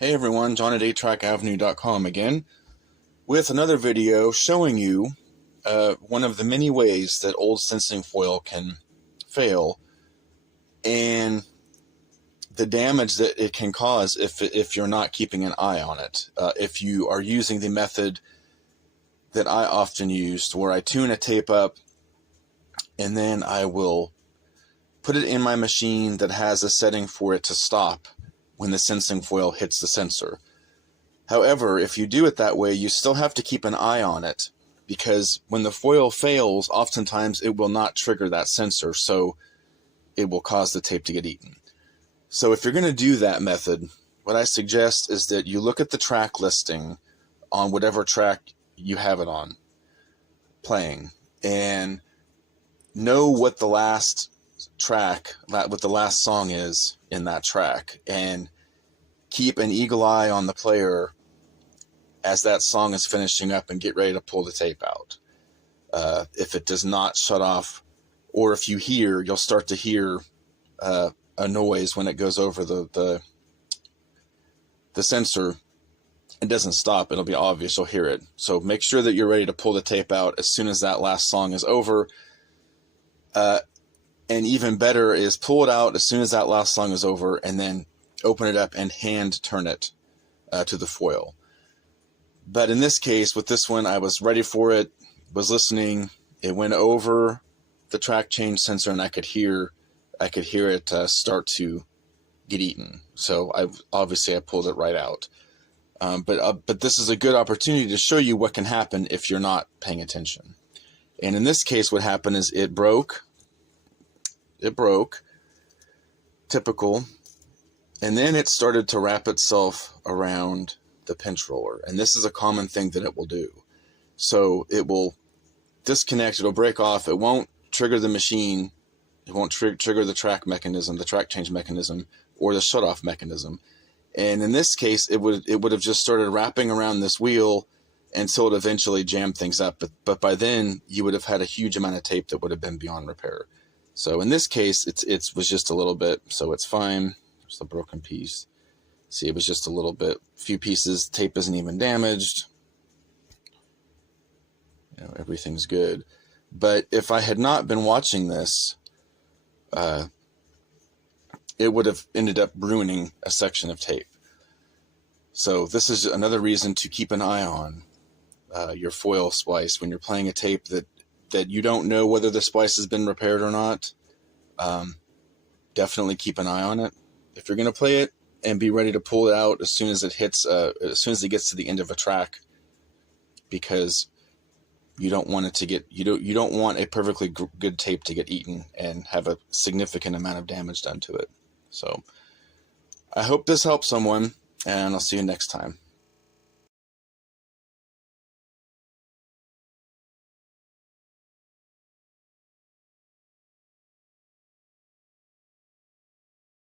Hey everyone, John at 8trackavenue.com again with another video showing you one of the many ways that old sensing foil can fail and the damage that it can cause if you're not keeping an eye on it. If you are using the method that I often used where I tune a tape up and then I will put it in my machine that has a setting for it to stop when the sensing foil hits the sensor. However, if you do it that way, you still have to keep an eye on it because when the foil fails, oftentimes it will not trigger that sensor, so it will cause the tape to get eaten. So if you're going to do that method, what I suggest is that you look at the track listing on whatever track you have it on playing and know what the last track, what the last song is in that track, and keep an eagle eye on the player as that song is finishing up and get ready to pull the tape out. If it does not shut off, or if you hear, you'll start to hear a noise when it goes over the sensor. It doesn't stop, it'll be obvious, you'll hear it. So make sure that you're ready to pull the tape out as soon as that last song is over. And even better is pull it out as soon as that last song is over and then open it up and hand turn it to the foil. But in this case, with this one, I was ready for it, was listening. It went over the track change sensor and I could hear it start to get eaten. So I pulled it right out. But this is a good opportunity to show you what can happen if you're not paying attention. And in this case, what happened is it broke, typical, and then it started to wrap itself around the pinch roller. And this is a common thing that it will do. So it will disconnect, it'll break off, it won't trigger the machine, it won't trigger the track mechanism, the track change mechanism, or the shut-off mechanism. And in this case, it would have just started wrapping around this wheel until it eventually jammed things up. But by then, you would have had a huge amount of tape that would have been beyond repair. So in this case, it was just a little bit, so it's fine. There's the broken piece. See, it was just a little bit, few pieces. Tape isn't even damaged. You know, everything's good. But if I had not been watching this, it would have ended up ruining a section of tape. So this is another reason to keep an eye on your foil splice when you're playing a tape that you don't know whether the splice has been repaired or not. Definitely keep an eye on it. If you're going to play it, and be ready to pull it out as soon as it hits, as soon as it gets to the end of a track, because you don't want it to get, you don't want a perfectly good tape to get eaten and have a significant amount of damage done to it. So I hope this helps someone, and I'll see you next time.